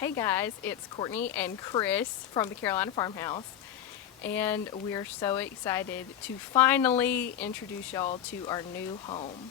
Hey guys, it's Courtney and Chris from the Carolina Farmhouse, and we're so excited to finally introduce y'all to our new home.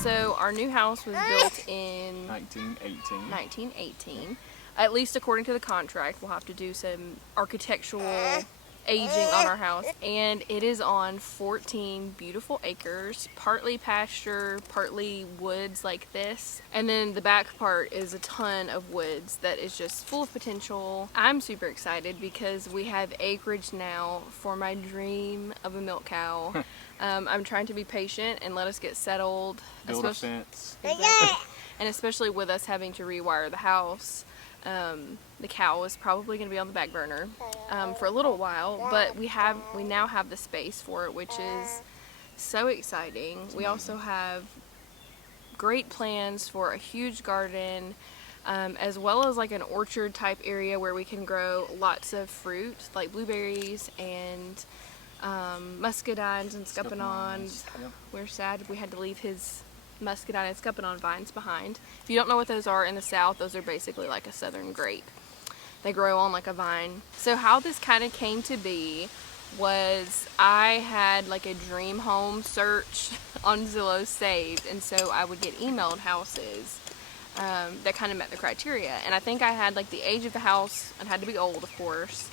So our new house was built in 1918. At least according to the contract. We'll have to do some architectural aging on our house. And it is on 14 beautiful acres, partly pasture, partly woods like this. And then the back part is a ton of woods that is just full of potential. I'm super excited because we have acreage now for my dream of a milk cow. I'm trying to be patient and let us get settled. Build a fence. Exactly. And especially with us having to rewire the house, the cow is probably going to be on the back burner for a little while, but we now have the space for it, which is so exciting. We also have great plans for a huge garden, as well as like an orchard type area where we can grow lots of fruit like blueberries and muscadines and scuppernons. Yep. We're sad we had to leave his muscadine and scuppernong vines behind. If you don't know what those are in the South, those are basically like a southern grape. They grow on like a vine. So how this kind of came to be was I had like a dream home search on Zillow saved, and so I would get emailed houses that kind of met the criteria. And I think I had like the age of the house, it had to be old of course,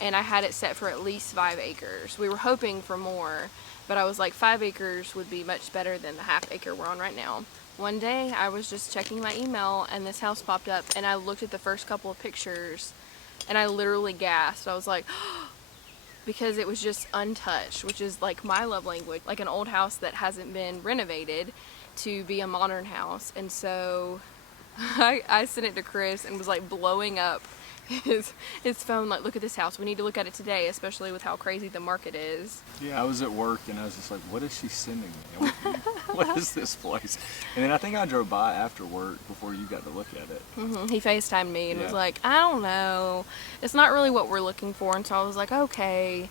and I had it set for at least 5 acres. We were hoping for more, but I was like 5 acres would be much better than the half acre we're on right now. One day I was just checking my email and this house popped up, and I looked at the first couple of pictures and I literally gasped. I was like, because it was just untouched, which is like my love language, like an old house that hasn't been renovated to be a modern house. And so I sent it to Chris and was like blowing up his phone, like, look at this house, we need to look at it today, especially with how crazy the market is. Yeah, I was at work and I was just like, what is she sending me? What is this place? And then I think I drove by after work before you got to look at it. He FaceTimed me and was like, I don't know, it's not really what we're looking for. And so I was like, okay.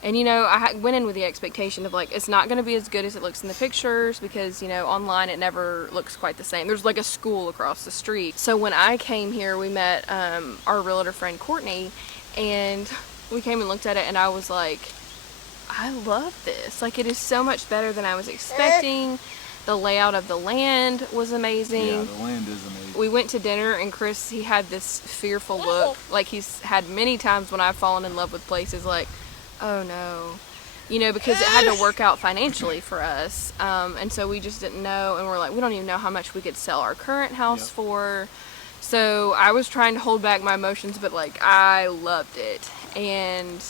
And you know, I went in with the expectation of like, it's not going to be as good as it looks in the pictures because, you know, online it never looks quite the same. There's like a school across the street. So when I came here, we met our realtor friend Courtney, and we came and looked at it, and I was like, I love this. Like, it is so much better than I was expecting. The layout of the land was amazing. Yeah, the land is amazing. We went to dinner and Chris, he had this fearful look, like he's had many times when I've fallen in love with places, like, oh no, you know, because it had to work out financially for us, and so we just didn't know, and we're like, we don't even know how much we could sell our current house for. So I was trying to hold back my emotions, but like, I loved it, and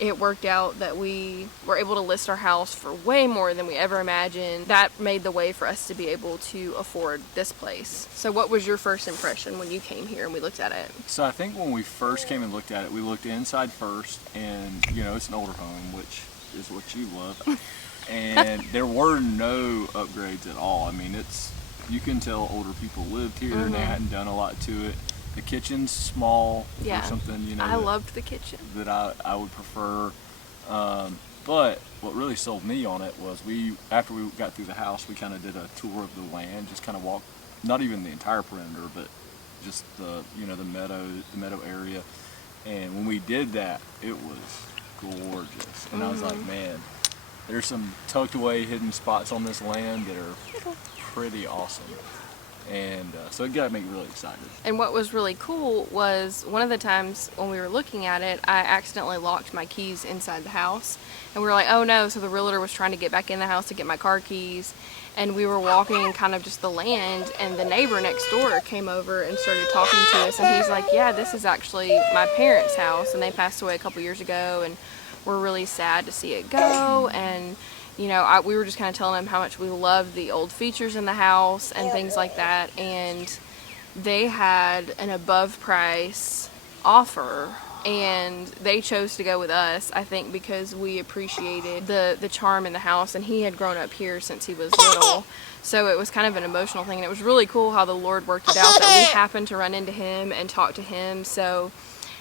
it worked out that we were able to list our house for way more than we ever imagined. That made the way for us to be able to afford this place. So what was your first impression when you came here and we looked at it? So I think when we first came and looked at it, we looked inside first, and you know, it's an older home, which is what you love. And there were no upgrades at all. I mean, you can tell older people lived here and they hadn't done a lot to it. the kitchen's small Yeah. or something, you know. I loved the kitchen. That I would prefer. But what really sold me on it was after we got through the house, we kind of did a tour of the land, just kind of walked, not even the entire perimeter, but just the meadow area. And when we did that, it was gorgeous. And I was like, man, there's some tucked away hidden spots on this land that are pretty awesome. And so it got me really excited. And what was really cool was one of the times when we were looking at it, I accidentally locked my keys inside the house. And we were like, oh no, so the realtor was trying to get back in the house to get my car keys. And we were walking kind of just the land, and the neighbor next door came over and started talking to us. And he's like, yeah, this is actually my parents' house, and they passed away a couple years ago, and we're really sad to see it go. And you know, we were just kind of telling him how much we loved the old features in the house and things like that. And they had an above price offer, and they chose to go with us, I think, because we appreciated the charm in the house. And he had grown up here since he was little. So it was kind of an emotional thing. And it was really cool how the Lord worked it out that we happened to run into him and talk to him. So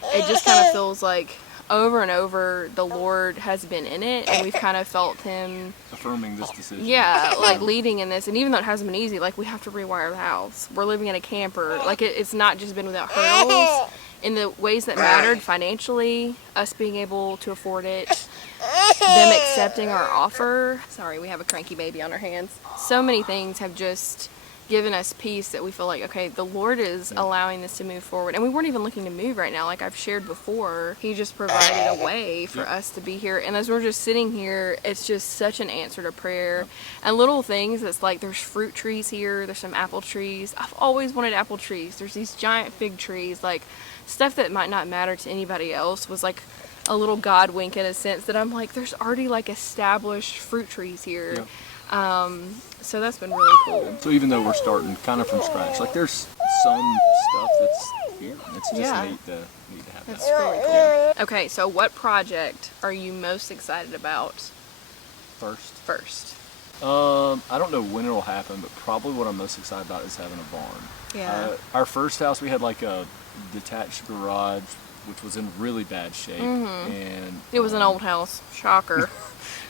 it just kind of feels like over and over the Lord has been in it, and we've kind of felt him affirming this decision. Yeah, like leading in this. And even though it hasn't been easy, like we have to rewire the house. We're living in a camper. Like it's not just been without hurdles in the ways that mattered financially, us being able to afford it, them accepting our offer. Sorry, we have a cranky baby on our hands. So many things have just given us peace that we feel like, okay, the Lord is allowing this to move forward. And we weren't even looking to move right now. Like I've shared before, he just provided a way for us to be here. And as we're just sitting here, it's just such an answer to prayer. And little things, it's like there's fruit trees here, there's some apple trees. I've always wanted apple trees. There's these giant fig trees, like stuff that might not matter to anybody else was like a little God wink in a sense that I'm like, there's already like established fruit trees here. So that's been really cool. So even though we're starting kind of from scratch, like there's some stuff that's here. It's just neat to have That's that. really cool. Okay, so what project are you most excited about first? I don't know when it'll happen, but probably what I'm most excited about is having a barn. Yeah. Our first house, we had like a detached garage, which was in really bad shape. And It was an old house. Shocker.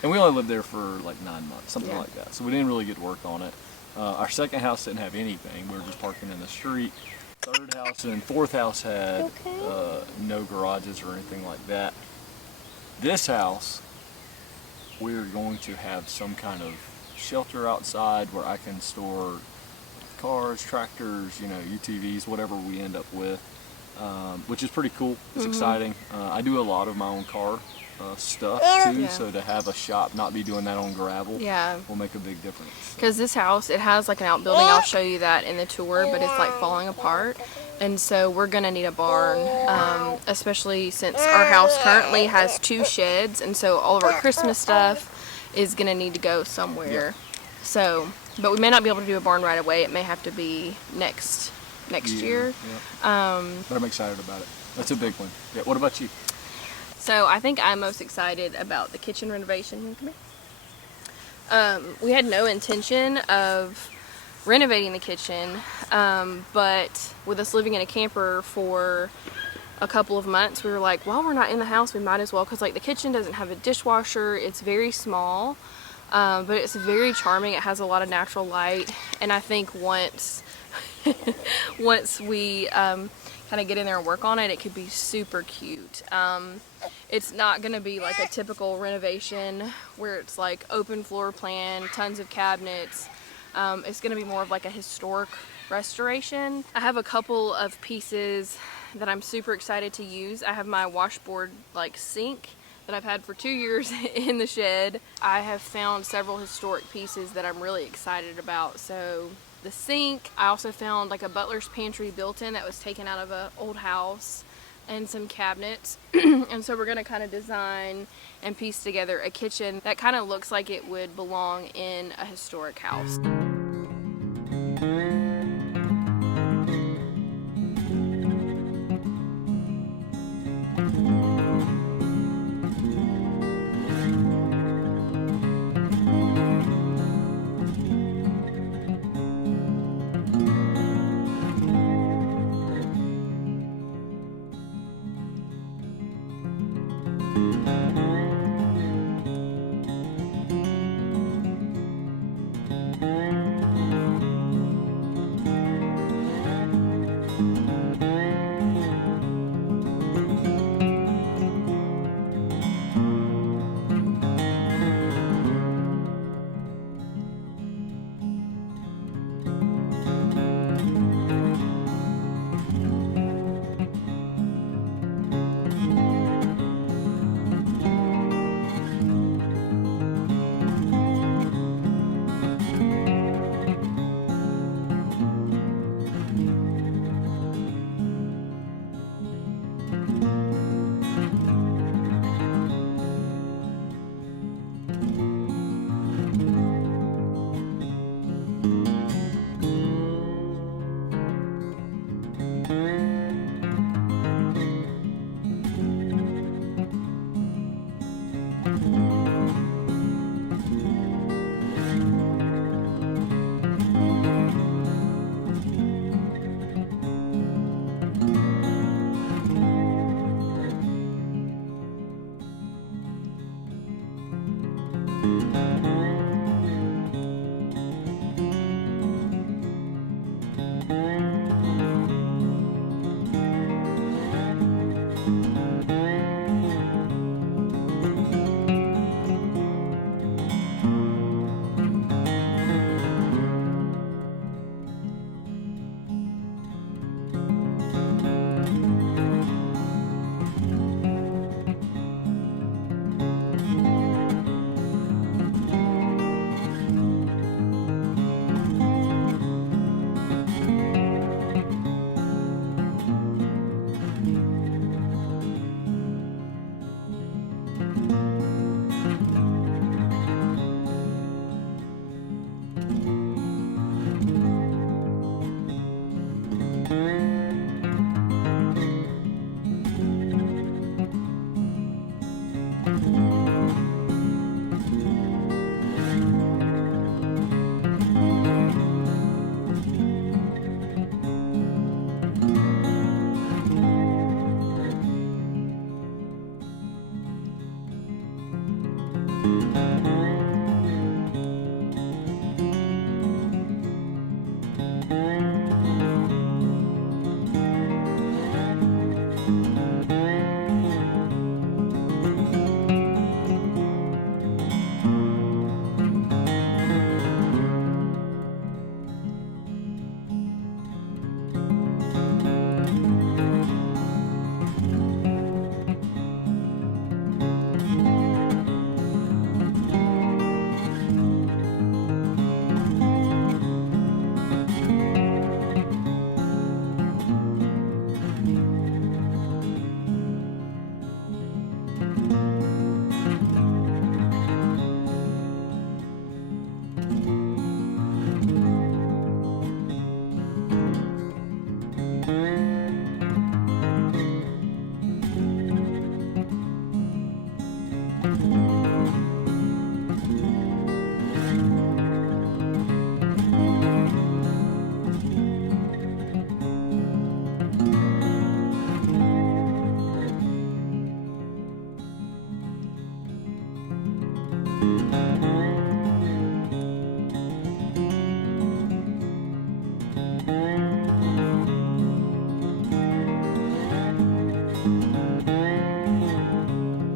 and we only lived there for like 9 months, something like that. So we didn't really get to work on it. Our second house didn't have anything. We were just parking in the street. Third house and fourth house had no garages or anything like that. This house, we're going to have some kind of shelter outside where I can store cars, tractors, UTVs, whatever we end up with, which is pretty cool. It's exciting. I do a lot of my own car stuff too, so to have a shop, not be doing that on gravel, will make a big difference. Because this house, it has like an outbuilding. I'll show you that in the tour, but it's like falling apart. And so we're gonna need a barn, especially since our house currently has 2 sheds, and so all of our Christmas stuff is gonna need to go somewhere. So, but we may not be able to do a barn right away. It may have to be next year. But I'm excited about it. That's a big one. Yeah. What about you? So I think I'm most excited about the kitchen renovation. Come here. We had no intention of renovating the kitchen, but with us living in a camper for a couple of months, we were like, while we're not in the house, we might as well, because like the kitchen doesn't have a dishwasher. It's very small, but it's very charming. It has a lot of natural light, and I think once we kind of get in there and work on it, it could be super cute. It's not going to be like a typical renovation where it's like open floor plan, tons of cabinets. It's going to be more of like a historic restoration. I have a couple of pieces that I'm super excited to use. I have my washboard like sink that I've had for 2 years in the shed. I have found several historic pieces that I'm really excited about. So the sink, I also found like a butler's pantry built-in that was taken out of an old house, and some cabinets. And so we're gonna kind of design and piece together a kitchen that kind of looks like it would belong in a historic house.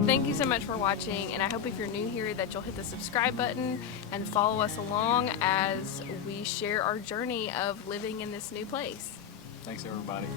Thank you so much for watching, and I hope if you're new here that you'll hit the subscribe button and follow us along as we share our journey of living in this new place. Thanks, everybody.